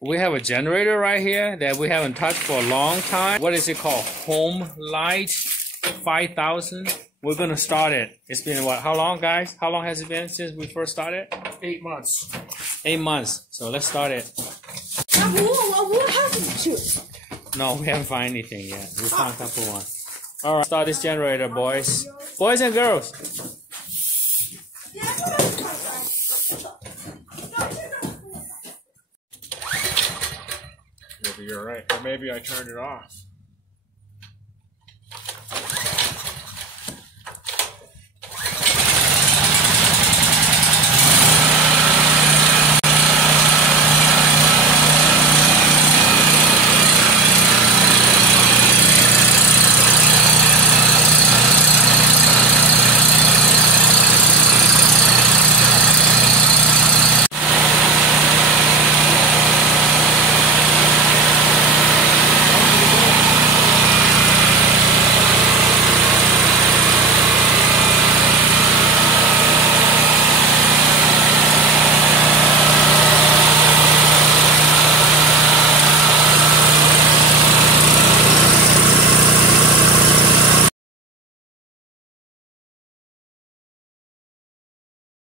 We have a generator right here that we haven't touched for a long time. What is it called? Homelite 5000. We're gonna start it. It's been what? How long, guys? How long has it been since we first started? 8 months. 8 months. So let's start it. What happened to it? No, we haven't found anything yet. We found a couple one. All right, start this generator, boys. Boys and girls. Maybe you're right. Or maybe I turned it off.